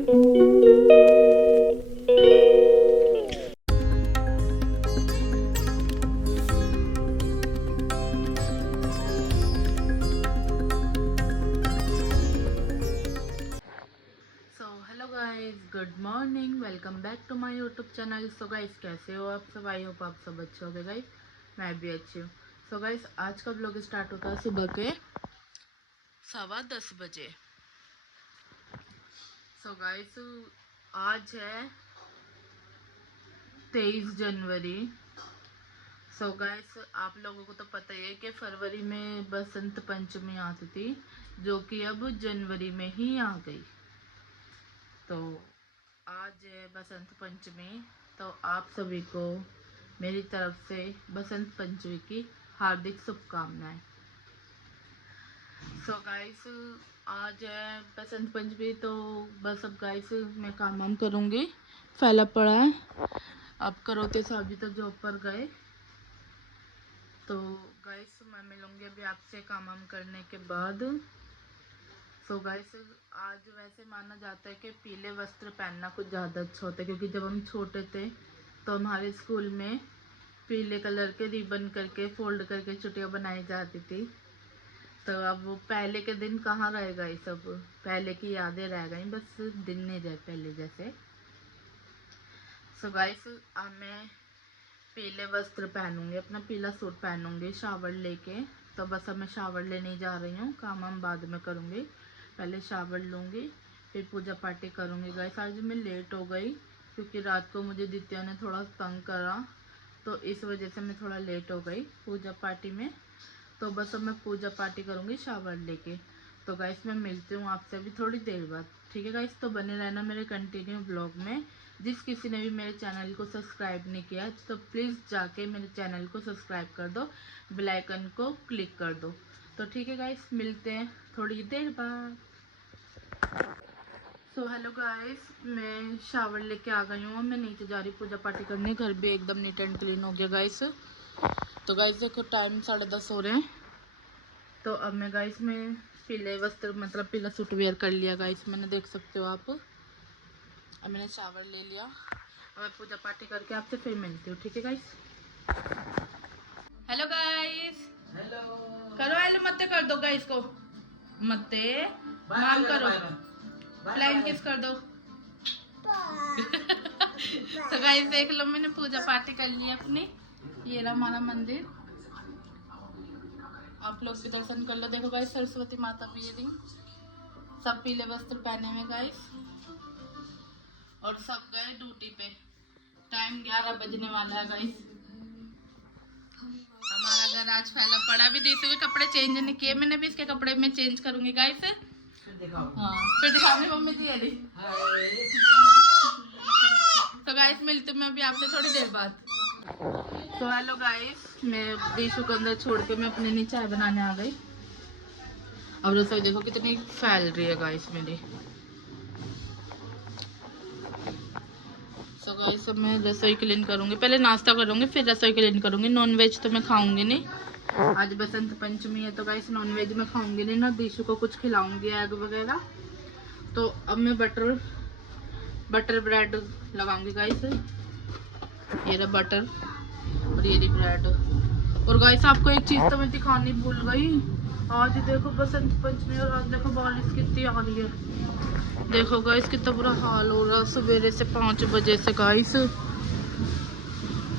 Hello guys, good morning. Welcome back to my YouTube channel. So guys, कैसे हो आप सब? आई होप आप सब अच्छे हो गए गाइस। मैं भी अच्छी हूँ। सो गाइस, आज का ब्लॉग स्टार्ट होता है सुबह के 10:15 बजे। सो गाइस, आज है 23 जनवरी। सो गाइस, आप लोगों को तो पता ही है कि फरवरी में बसंत पंचमी आती थी, जो कि अब जनवरी में ही आ गई। तो आज है बसंत पंचमी। तो आप सभी को मेरी तरफ से बसंत पंचमी की हार्दिक शुभकामनाएं। सो गाइस, आज है बसंत पंचमी, तो बस अब गाइस मैं काम वाम करूँगी। फैला पड़ा है। अब करोते साहब जी तो जॉब पर गए। तो गाइस, मैं मिलूँगी अभी आपसे काम वाम करने के बाद। सो गाइस, आज वैसे माना जाता है कि पीले वस्त्र पहनना कुछ ज़्यादा अच्छा होता है, क्योंकि जब हम छोटे थे तो हमारे स्कूल में पीले कलर के रिबन करके फोल्ड करके चुटियाँ बनाई जाती थी। तो अब वो पहले के दिन कहाँ रहेगा, ये सब पहले की यादें रह गई, बस दिन नहीं रहे पहले जैसे। सो गाइस, अब मैं पीले वस्त्र पहनूंगी, अपना पीला सूट पहनूंगी शावर लेके। तो बस अब मैं शावर लेने जा रही हूँ, काम हम बाद में करूँगी। पहले शावर लूँगी, फिर पूजा पाठी करूँगी। गाइस, आज मैं लेट हो गई क्योंकि रात को मुझे दित्या ने थोड़ा तंग करा, तो इस वजह से मैं थोड़ा लेट हो गई पूजा पाठी में। तो बस अब मैं पूजा पाठी करूँगी शावर लेके। तो गाइस, मैं मिलती हूँ आपसे अभी थोड़ी देर बाद, ठीक है गाइस? तो बने रहना मेरे कंटिन्यू ब्लॉग में। जिस किसी ने भी मेरे चैनल को सब्सक्राइब नहीं किया तो प्लीज़ जाके मेरे चैनल को सब्सक्राइब कर दो, बेल आइकन को क्लिक कर दो। तो ठीक है गाइस, मिलते हैं थोड़ी देर बाद। सो हेलो गाइस, मैं शावर लेके आ गई हूँ। मैं नीचे जा रही पूजा पाठी करने। घर भी एकदम नीट एंड क्लीन हो गया गाइस। तो गाइस देखो, टाइम 10:30 हो रहे हैं। तो अब मैं गाइस में पीले वस्त्र मतलब पीला सूट वेयर कर लिया गाइस, मैंने, देख सकते हो आप। अब मैंने शावर ले लिया। अब मैं पूजा पाठी करके आपसे फिर मिलती हूँ, ठीक है गाइस? हेलो गाइस, हेलो करो, हेलो मत कर दो गाइस को, मत माम करो, फ्लाइंग किस कर दो। तो गाइस देख लो, मैंने पूजा पाठी कर ली अपनी। ये रहा हमारा मंदिर, आप लोग भी दर्शन कर लो। देखो गाइस, सरस्वती माता भी ये रही, सब पीले वस्त्र पहने में गाइस, और सब गए ड्यूटी पे। टाइम 11 बजने वाला है गाइस। हमारा घर आज फैला पड़ा भी, देते हुए कपड़े चेंज नहीं किए मैंने भी, इसके कपड़े में चेंज करूंगी गाइस। हाँ, फिर दिखाओ मम्मी जी अली। तो गाइस, मिलती हूँ मैं अभी आपसे थोड़ी देर बाद। तो हेलो गाइस, मैं दीशु को अंदर छोड़ के मैं अपने लिए चाय बनाने आ गई। अब रसोई देखो कितनी फैल रही है गाइस मेरी। सो गाइस, अब मैं रसोई क्लीन करूंगी, पहले नाश्ता करूंगी फिर रसोई क्लीन करूंगी। नॉन वेज तो मैं खाऊंगी नहीं, आज बसंत पंचमी है। तो गाइस, नॉन वेज मैं खाऊंगी नहीं ना, दीशु को कुछ खिलाऊंगी एग वगैरह। तो अब मैं बटर ब्रेड लगाऊंगी गाइस। ये रहा बटर और ये रही ब्रेड। और गाइस, आपको एक चीज तो मैं दिखानी भूल गई। आज देखो बसंत पंचमी, और आज देखो बारिश कितनी आ रही है। देखो गाइस, कितना बुरा हाल हो रहा सवेरे से 5 बजे से गाइस।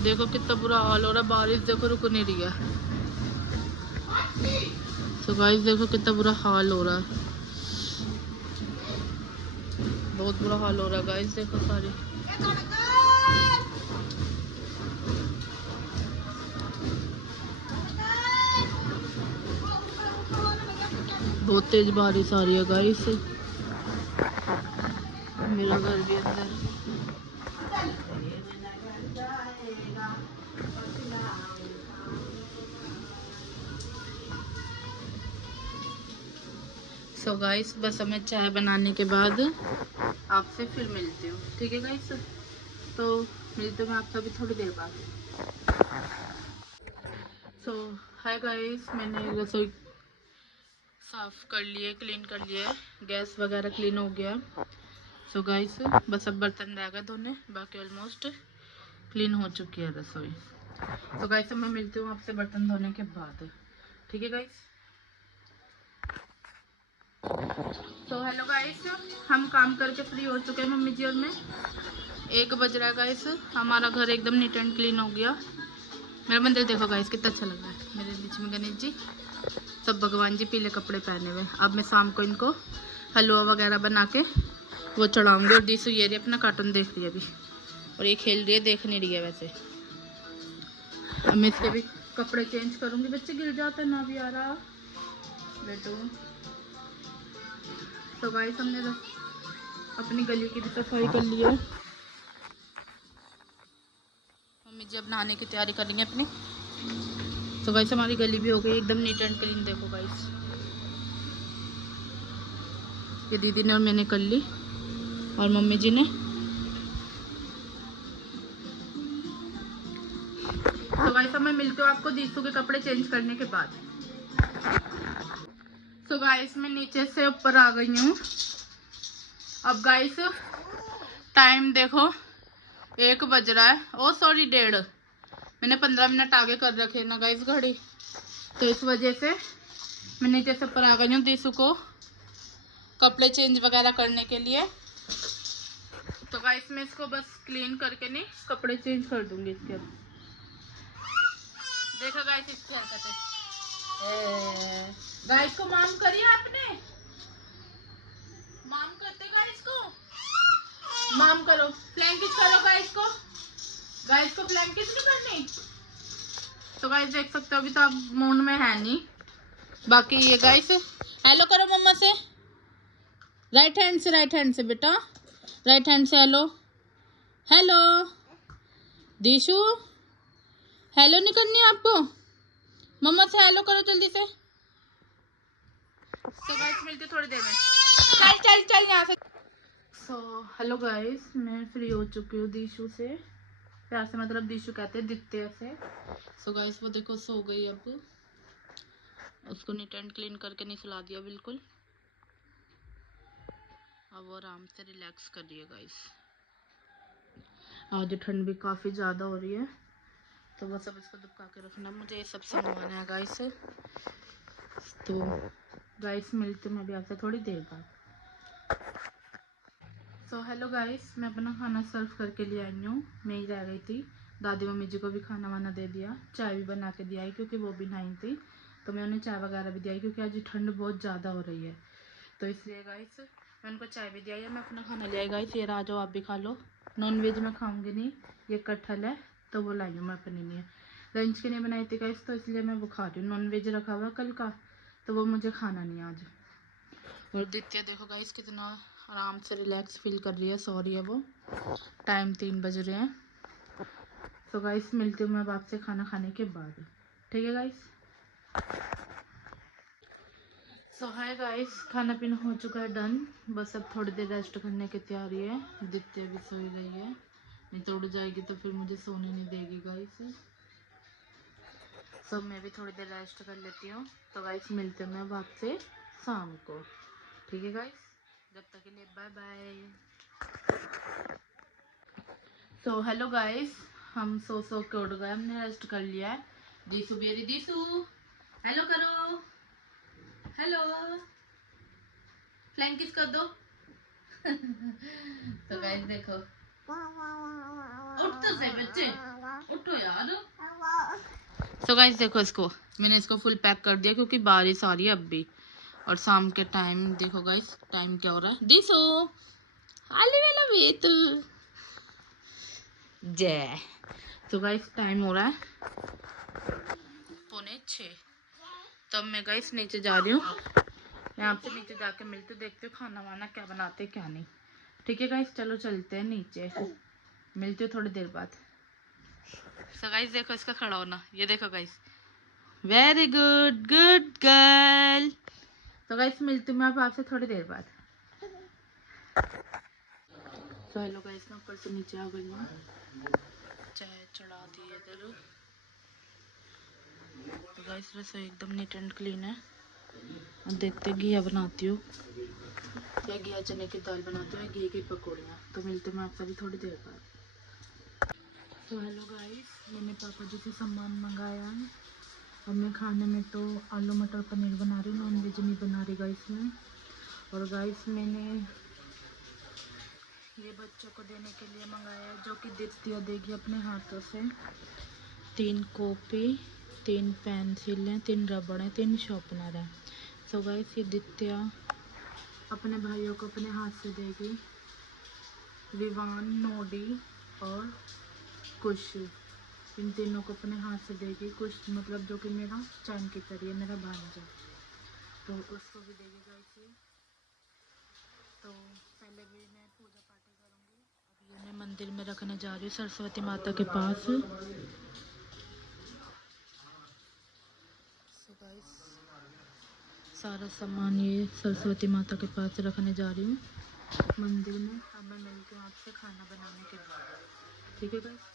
देखो कितना बुरा हाल हो रहा है, बारिश देखो रुक नहीं रही है। तो गाइस देखो कितना बुरा हाल हो रहा है, बहुत बुरा हाल हो रहा है गाइस। देखो सारी, बहुत तेज बारिश आ रही है गाइस। मेरा घर भी अंदर। सो गाइस, बस हमें चाय बनाने के बाद आपसे फिर मिलती हूँ, ठीक है गाइस? तो मिलते हैं आपसे अभी थोड़ी देर बाद। सो हाय गाइस, मैंने रसोई साफ कर लिए, क्लीन कर लिए, गैस वगैरह क्लीन हो गया। सो गाइस बस अब बर्तन रह गए धोने, बाकी ऑलमोस्ट क्लीन हो चुकी है रसोई। तो गाइस मैं मिलती हूँ आपसे बर्तन धोने के बाद, ठीक है गाइस। तो हेलो गाइस, हम काम करके फ्री हो चुके हैं मम्मी जी और मैं। 1 बज रहा है गाइस, हमारा घर एकदम नीट एंड क्लीन हो गया। मेरा मंदिर देखो गाइस कितना अच्छा लग रहा है, मेरे बीच में गणेश जी, सब भगवान जी पीले कपड़े पहने हुए। अब मैं शाम को इनको हलवा वगैरह बना के वो चढ़ाऊंगी। और दीसू ये रही अपना कार्टून देख रही है अभी, और ये खेल रही है, देख नहीं रही है वैसे। अब मैं इसके भी कपड़े चेंज करूंगी। बच्चे गिर जाते ना भी आ रहा बेटू। तो गाइस हमने अपनी गली की भी सफाई कर ली है। मम्मी जी अब नहाने की तैयारी कर रही है अपनी। तो गाइस हमारी गली भी हो गई एकदम नीट एंड क्लीन। देखो गाइस ये दीदी ने और मैंने कर ली, और मम्मी जी ने। तो गाइस अब मैं मिलती हूँ आपको दीसू के कपड़े चेंज करने के बाद। तो गाइस मैं नीचे से ऊपर आ गई हूँ। अब गाइस टाइम देखो 1 बज रहा है, ओ सॉरी 1:30। मैंने 15 मिनट आगे कर रखे ना गाइस घड़ी, तो इस वजह से मैं नीचे से ऊपर आ गई हूँ दीसू को कपड़े चेंज वगैरह करने के लिए। तो गाइस मैं इसको बस क्लीन करके नहीं कपड़े चेंज कर दूंगी इसके। देखो गाइस इसकी हरकतें, गाइस को माम करिए आपने, माम करते गाइस को, माम करो, फ्लैंकिश करो गाइस को, गाइस को फ्लैंकिश नहीं करनी। तो गाइस देख सकते हो अभी तो आप मूड में है नहीं। बाकी ये गाइस हेलो करो मम्मा से, राइट हैंड से बेटा, राइट हैंड से हेलो। हेलो दीशु, हेलो नहीं करनी है आपको, मम्मा से हेलो करो जल्दी से। तो गाइस मिलते थोड़ी देर में, चल चल चल यहाँ से। सो हेलो गाइस, मैं फ्री हो चुकी हूँ दीशु से, प्यार से मतलब दीशु कहते हैं दित्य से। सो गाइस वो देखो सो गई। अब उसको नीट एंड क्लीन करके नहीं सुला दिया बिल्कुल। अब वो आराम से रिलैक्स कर रही है गाइस। आज ठंड भी काफ़ी ज़्यादा हो रही है, तो बस अब इसको दुबका के रखना। मुझे ये सब सामान है गाइस। तो गाइस मिलती हूँ मैं भी आपसे थोड़ी देर बाद। सो हेलो गाइस, मैं अपना खाना सर्व करके ले आई हूँ। मैं ही रह गई थी, दादी मम्मी जी को भी खाना वाना दे दिया, चाय भी बना के दिया क्योंकि वो भी नहीं थी, तो मैं उन्हें चाय वगैरह भी दिया क्योंकि आज ठंड बहुत ज़्यादा हो रही है, तो इसलिए गाइस मैं उनको चाय भी दिया। या मैं अपना खाना ले आई गाइस, ये आ जाओ आप भी खा लो। नॉन वेज मैं खाऊंगी नहीं, ये कटहल है तो वो लाई हूँ मैं अपने लिए। लंच के लिए बनाई थी गाइस, तो इसलिए मैं वो खा रही हूँ। नॉन वेज रखा हुआ कल का, तो वो मुझे खाना नहीं आज। और दित्या देखो गाइस कितना आराम से रिलैक्स फील कर रही है, सो रही है वो। टाइम 3 बज रहे हैं। तो गाइस मिलती हूँ मैं अब आपसे खाना खाने के बाद, ठीक है गाइस। सो हाय गाइस, खाना पीना हो चुका है डन। बस अब थोड़ी देर रेस्ट करने की तैयारी है। दित्य भी सो रही है, नहीं तो उड़ जाएगी तो फिर मुझे सोने नहीं देगी गाइस। सब मैं भी थोड़ी देर रेस्ट कर लेती हूँ। तो गाइस मिलते हैं अब आपसे शाम को, ठीक है गाइस। जब तक के लिए bye bye. So hello guys, हम सो के उठ गए, हमने रेस्ट कर लिया है। दीसू बेरी दीसू हेलो करो, हेलो फ्लैंक किस कर दो। तो गाइस देखो, उठ तो से बच्चे, उठो यार। तो गाइस देखो इसको, मैंने इसको फुल पैक कर दिया क्योंकि बारिश आ रही है अब भी, और शाम के टाइम देखो गाइस टाइम क्या हो रहा है। दिसो हाली वेला वेत जय। तो गाइस टाइम हो रहा है 5:45। तब मैं गाइस नीचे जा रही हूँ, मैं आपसे नीचे जाके मिलती हूँ, देखते हो खाना वाना क्या बनाते क्या नहीं, ठीक है गाइस। चलो चलते हैं नीचे, मिलती हूँ थोड़ी देर बाद। सो गाइस देखो इसका खड़ा होना, ये देखो guys, very good good girl. तो गाइस मिलती हूँ मैं आपसे थोड़ी देर बाद। तो हेलो गाइस, मैं ऊपर से नीचे आ गई हूँ, चाय चढ़ा दी है इधर। तो गाइस रसोई एकदम नीट एंड क्लीन है, अब देखते घिया बनाती हूँ या घिया चने की दाल बनाती हूँ या घी की पकौड़ियाँ। तो मिलते मैं आपसे भी थोड़ी देर बाद। तो हेलो गाइस, मैंने पापा जी से सामान मंगाया है। अब मैं खाने में तो आलू मटर पनीर बना रही हूँ, नॉन वेज नहीं बना रही गाइस में। और गाइस मैंने ये बच्चों को देने के लिए मंगाया है, जो कि दित्या देगी अपने हाथों से। 3 कॉपी, 3 पेंसिल हैं, 3 रबड़ हैं, 3 शार्पनर हैं। सो गाइस ये दित्या अपने भाइयों को अपने हाथ से देगी, विवान, नोडी और कुश। इन तीनों को अपने हाथ से देगी। कुश मतलब जो कि मेरा चैन की तरह है, मेरा भांजा, तो उसको भी देगी गाइस ये। तो पहले भी मैं पूजा पाठ करूँगी। अभी ये मैं मंदिर में रखने जा रही हूँ, सरस्वती माता के पास। सो गाइस सारा सामान ये सरस्वती माता के पास रखने जा रही हूँ मंदिर में। अब मैं मिलती हूँ आपसे खाना बनाने के बाद, ठीक है गाइस।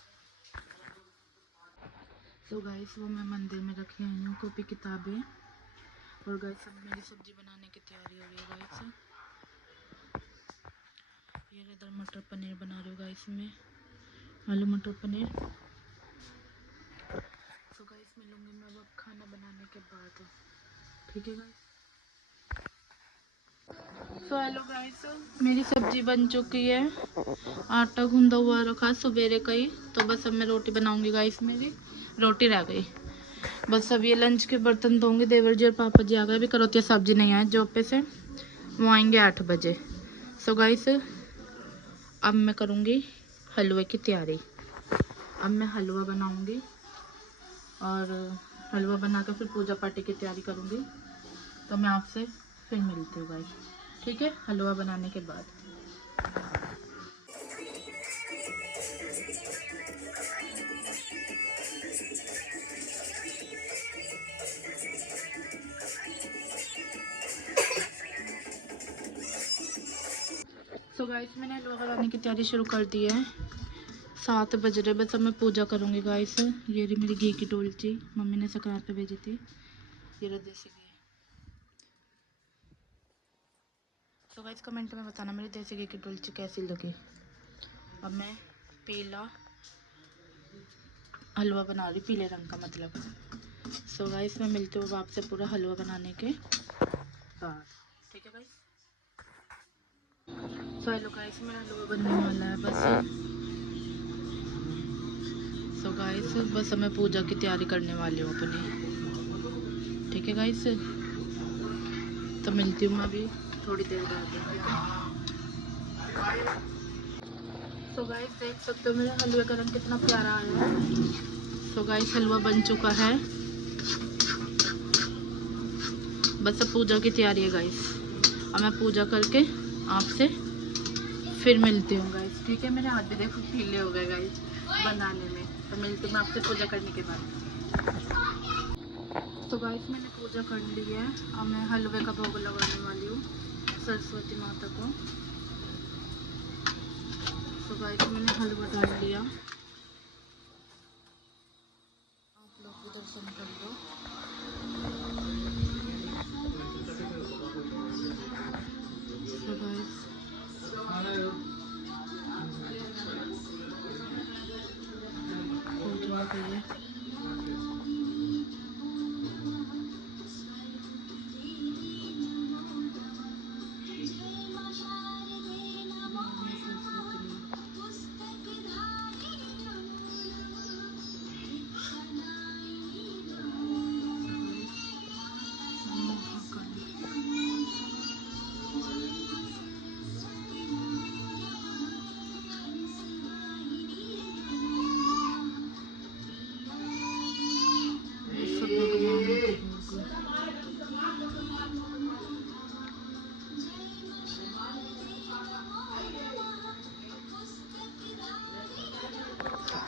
तो गाइस वो मैं मंदिर में रख आई हूँ कॉपी किताबें। और गाइस अब मेरी सब्जी बनाने की तैयारी हो रही है गाइस। ये इधर मटर पनीर बना रही हूँ गाइस में, आलू मटर पनीर। तो गाइस मिलूंगी मैं अब खाना बनाने के बाद, ठीक है गाइस। तो हेलो गाइस, मेरी सब्जी बन चुकी है, आटा गूंदा हुआ रखा सवेरे का ही। तो बस अब मैं रोटी बनाऊंगी गाइस, मेरी रोटी रह गई। बस अब ये लंच के बर्तन धोंगे। देवर जी और पापा जी आ गए, भी करोतिया सब्जी नहीं आए जॉब पे से, वो आएंगे 8 बजे। सो गाइस अब मैं करूँगी हलवे की तैयारी। अब मैं हलवा बनाऊँगी और हलवा बना कर फिर पूजा पाठ की तैयारी करूँगी। तो मैं आपसे फिर मिलती हूँ गाइस, ठीक है, हलवा बनाने के बाद। सो गाइस मैंने हलवा बनाने की तैयारी शुरू कर दी है। 7 बज रहे, बस अब मैं पूजा करूँगी गाइस। ये रही मेरी घी की डोलची, मम्मी ने संक्रांत पे भेजी थी। ये रहा देसी घी। तो गाइस कमेंट में बताना मेरी देसी घी की डोलची कैसी लगी। अब मैं पीला हलवा बना रही, पीले रंग का मतलब। सो गाइस मैं मिलती हूँ आपसे पूरा हलवा बनाने के बाद, ठीक है गाइस। सो हेलो गाइस, मेरा हलवा बनने वाला है बस। सो गाइस बस मैं पूजा की तैयारी करने वाली हूँ अपनी, ठीक है गाइस। तो मिलती हूँ मैं अभी थोड़ी देर बाद, ठीक है। सो गाइस देख सकते हो मेरे हलवे का रंग कितना प्यारा आया है। सो गाइस हलवा बन चुका है, बस अब पूजा की तैयारी है गाइस। अब मैं पूजा करके आपसे फिर मिलती हूँ गाइस, ठीक है। मेरे हाथ भी देखो पीले हो गए गाइस बनाने में। तो मिलती हूँ मैं आपसे पूजा करने के बाद। तो गाइस मैंने पूजा कर ली है। अब मैं हलवे का भोग लगाने वाली हूँ सरस्वती माता को। तो गाइस मैंने हलवा डाल लिया, आप लोग भी दर्शन कर लो। तो गाइस पूजा हो गई है। सब भगवान को भोग।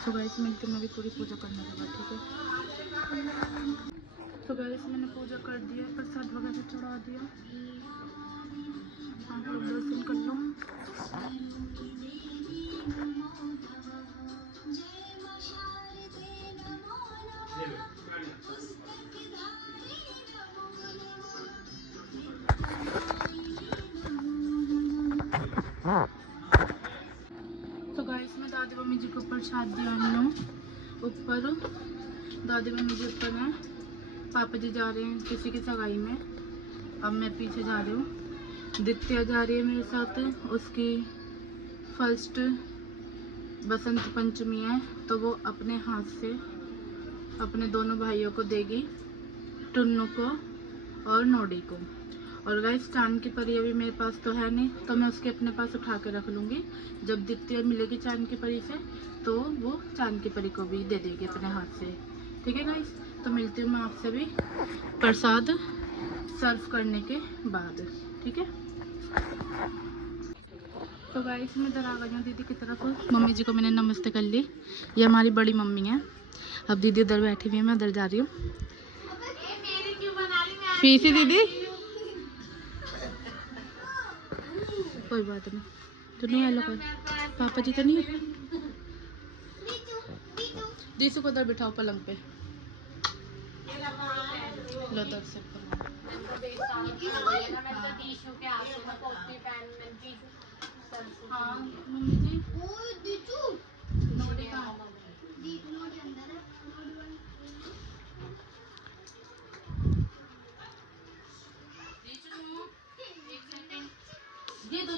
तो गाइस मिलते हैं अभी पूरी पूजा करने के बाद, ठीक है। तो गाइस मैंने पूजा कर दिया, प्रसाद वगैरह चढ़ा दिया, आप लोग दर्शन कर लो। तो गाइस मैं दादी मम्मी जी के ऊपर शादी आई हूँ। ऊपर दादी मम्मी जी ऊपर हैं, पापा जी जा रहे हैं किसी की सगाई में। अब मैं पीछे जा रही हूँ। दित्या जा रही है मेरे साथ, उसकी फर्स्ट बसंत पंचमी है, तो वो अपने हाथ से अपने दोनों भाइयों को देगी, टुन्नू को और नोडी को। और गाइस चांद की परी अभी मेरे पास तो है नहीं, तो मैं उसके अपने पास उठा के रख लूँगी। जब दित्य मिलेगी चांद की परी से तो वो चांद की परी को भी दे देगी अपने हाथ से। ठीक है गाइस, तो मिलती हूँ मैं आपसे भी प्रसाद सर्व करने के बाद। ठीक है, तो गाइस मैं इधर आ गई हूँ दीदी की तरफ। मम्मी जी को मैंने नमस्ते कर ली। ये हमारी बड़ी मम्मी है। अब दीदी उधर बैठी हुई है, मैं उधर जा रही हूँ। फीसी दीदी कोई बात नहीं, तो नहीं हेलो कर पापा जी तो नहीं है। दीसू को उधर बिठाओ पलंग पे। लो दर से हाँ मम्मी जी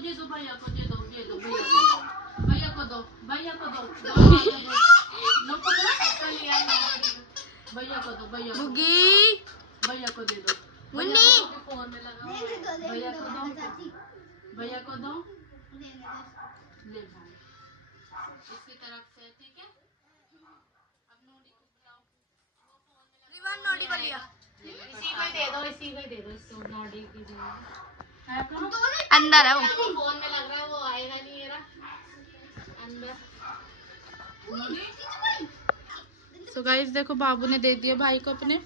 दे दो भैया को, दे दो भैया को, भैया को दो, भैया को दो, भैया को दो, भैया को दे दो, फोन में लगा भैया को दो, भैया को दो, ले भाई इसकी तरफ से। ठीक है, अब नोडी को बुलाओ। नोडी को लिया, इसी को दे दो, इसी को दे दो, इसको नोडी की दे दो। अंदर है वो, फोन में लग रहा है, वो आएगा नहीं मेरा अंदर। सो गाइस देखो बाबू ने दे दिया भाई को अपने।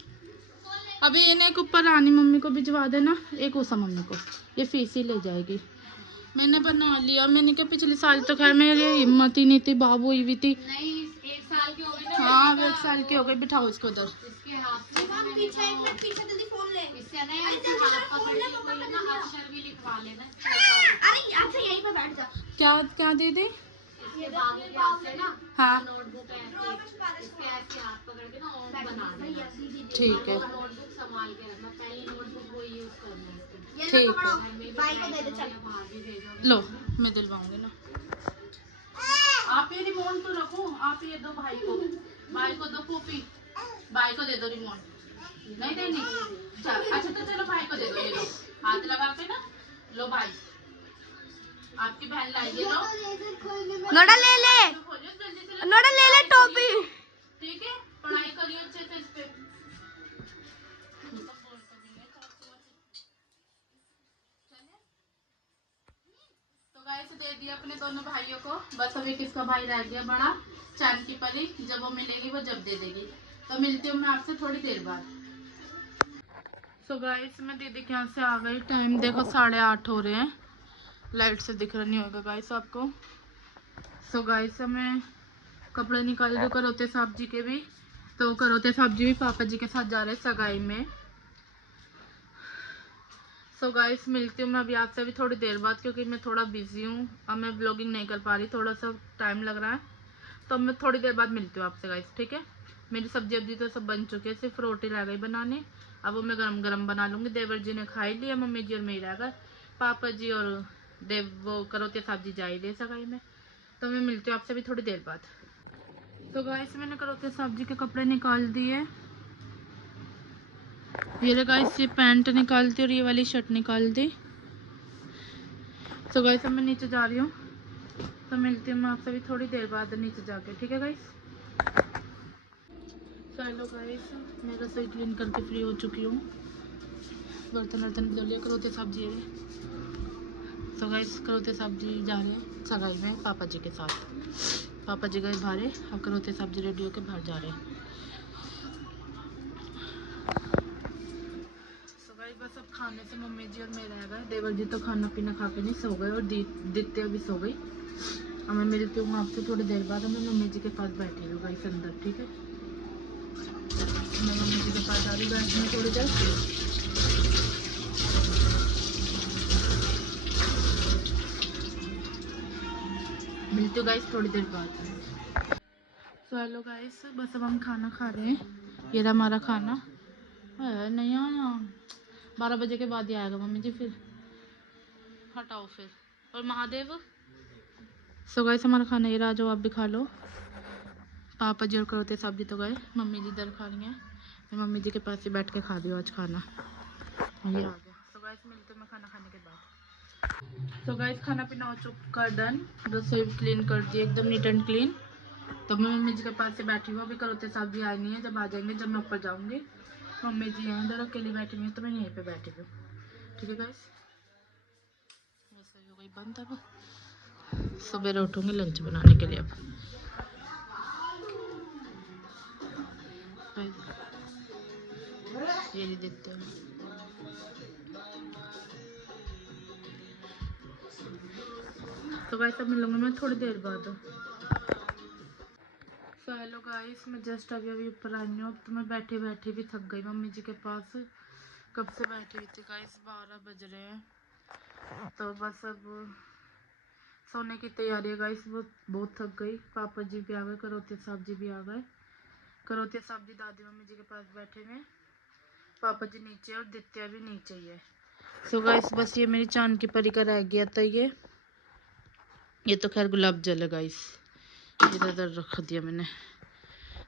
अभी इन्हें एक ऊपर रानी मम्मी को भिजवा देना, एक उषा मम्मी को, ये फीस ही ले जाएगी। मैंने बना लिया, मैंने क्या पिछले साल तो खैर मेरी हिम्मत ही नहीं थी, बाबू ही भी थी। नहीं 1 साल की हो गई ना। हाँ 1 साल की हो गई। बिठाओ इसको उधर। इसके हाथ से पीछे जल्दी फोन ले, इससे नहीं हाथ पकड़ के कोई ना अक्षर भी लिखवा लेना। अरे अच्छा यहीं पे बैठ जा। क्या क्या दे दे इसके दांत के हाथ से ना। हाँ नोटबुक है, इसके ऐसे हाथ पकड़ के ना ओम बना देना। ठीक है, नोटबुक संभाल के रखना, पहली नोटबुक वो यूज करना है। ठीक है, भाई को दे दे चल। लो मैं दिलवाऊंगी ना। आप ये रिमोट तो रखो, आप ये दो भाई को दो पोपी, भाई को दे दो रिमोट। नहीं देनी, अच्छा तो चलो भाई को दे दो, ये लो हाथ लगा के ना। लो भाई आपकी बहन लाई, ये लो नोडा ले ले, नोडा ले ले टोपी। ठीक है, पढ़ाई करिए अच्छे से इस पे। तो गाइस दे दिया अपने दोनों भाइयों को, बस अभी किसका भाई रह गया बड़ा, चांद की परी। जब वो मिलेगी वो जब दे देगी। तो मिलती हूँ मैं आपसे थोड़ी देर बाद। सो गाइस मैं दीदी के यहाँ से आ गई। टाइम देखो 8:30 हो रहे हैं। लाइट से दिख रहा नहीं होगा गाइस आपको। सो गाइस मैं कपड़े निकाल दूँ करोते साहब जी के भी। तो करोते साहब जी भी पापा जी के साथ जा रहे हैं सगाई में। सो गाइस मिलती हूँ मैं अभी आपसे भी थोड़ी देर बाद, क्योंकि मैं थोड़ा बिजी हूँ। अब मैं व्लॉगिंग नहीं कर पा रही, थोड़ा सा टाइम लग रहा है। तो मैं थोड़ी देर बाद मिलती हूँ आपसे गाइस। ठीक है, मेरी सब्जी अब्जी तो सब बन चुकी है, सिर्फ रोटी रह गई बनाने। अब वो मैं गरम गरम बना लूँगी। देवर जी ने खा ही लिया, मम्मी जी और मैं रह गए। पापा जी और वो करोते साहब जी जा ही रहे सगाई में। तो मैं मिलती हूँ आपसे भी थोड़ी देर बाद। तो गाइस मैंने करोते साहब जी के कपड़े निकाल दिए। ये गाइस ये पैंट निकाल दी और ये वाली शर्ट निकाल दी। तो गाइस अब मैं नीचे जा रही हूँ। तो मिलती हूँ मैं आपसे भी थोड़ी देर बाद नीचे जाके। ठीक है गाइस, चलो गाइस मैं रसोई क्लीन करके फ्री हो चुकी हूँ। बर्तन वर्तन धो लिया। करोते साहब जी है। तो गाइस करोते साहब जी जा रहे हैं सगाई में पापा जी के साथ। पापा जी गए बाहर, अब करोते साहब जी रेडी होके बाहर जा रहे हैं। तो गाइस बस अब खाने से मम्मी जी और मैं रह गए। देवर जी तो खाना पीना खा के नहीं सो गए और दित्या भी सो गई। अब मैं मिलती हूँ आपसे थोड़ी देर बाद। मैं मम्मी जी के पास बैठी हूँ गाइस अंदर। ठीक है, मैं मम्मी जी के पास आ रही बैठने थोड़ी देर। मिलती हूँ गाइस थोड़ी देर बाद। सो हेलो गाइस, बस अब हम खाना खा रहे हैं। ये रहा हमारा खाना। नहीं आया, 12 बजे के बाद ही आएगा मम्मी जी, फिर हटाओ फिर। और महादेव। सो गाइस हमारा खाना ये रहा, जो आप भी खा लो। पापा जी और करते सब्जी तो गए, मम्मी जी इधर खा रही हैं। मैं मम्मी जी के पास ही बैठ के खा रही हूँ आज खाना। ये आ गया। सो गाइस मिलते हैं मैं खाना खाने के बाद। सो गाइस खाना पीना हो चुका डन, रसोई क्लीन कर दी एकदम नीट एंड क्लीन। तो मैं मम्मी जी के पास से बैठी हूँ, अभी करते साहब भी आए नहीं है, जब आ जाएंगे जब मैं ऊपर जाऊँगी। मम्मी जी हैं इधर अकेली बैठी हुई हैं, तो मैं यहीं पे बैठी हूँ। ठीक है गाइस, रसोई हो गई बंद। अब सुबह उठूँगी लंच बनाने के लिए। अब ये नहीं देते हैं। तो गाइस अब मिलूंगी मैं थोड़ी देर बाद। सो हेलो गाइस, मैं जस्ट अभी अभी ऊपर आई हूँ। तो मैं बैठी बैठी भी थक गई मम्मी जी के पास। कब से बैठी हुई थी गाइस, 12 बज रहे हैं। तो बस अब सोने की तैयारी है गाइस, बहुत थक गई। पापा जी भी आ गए, करोते साहब जी भी आ गए। करोते साहब जी दादी मम्मी जी के पास बैठे हुए, पापा जी नीचे और दित्या भी नीचे ही है। सो गाइस बस ये मेरी चांद की परी का रह गया था। ये तो खैर गुलाब जल है गाइस, इधर उधर रख दिया मैंने।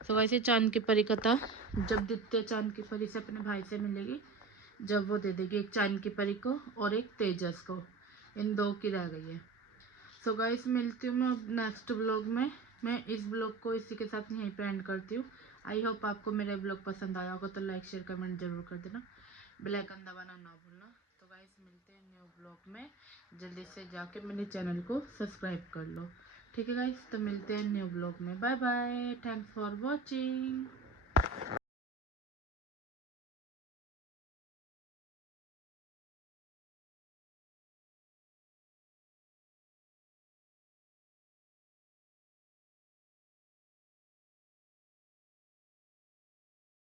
तो गाइस ये चांद की परी का था। जब दित्या चांद की परी से अपने भाई से मिलेगी, जब वो दे देगी एक चांद की परी को और एक तेजस को, इन दो की रह गई है। सो गाइस मिलती हूँ मैं अब नेक्स्ट ब्लॉग में। मैं इस ब्लॉग को इसी के साथ यहीं पे एंड करती हूँ। आई होप आपको मेरा ब्लॉग पसंद आया होगा, तो लाइक शेयर कमेंट जरूर कर देना, बेल आइकन दबाना ना भूलना। तो गाइस मिलते हैं न्यू ब्लॉग में, जल्दी से जाके मेरे चैनल को सब्सक्राइब कर लो। ठीक है गाइस, तो मिलते हैं न्यू ब्लॉग में। Bye bye, thanks for watching.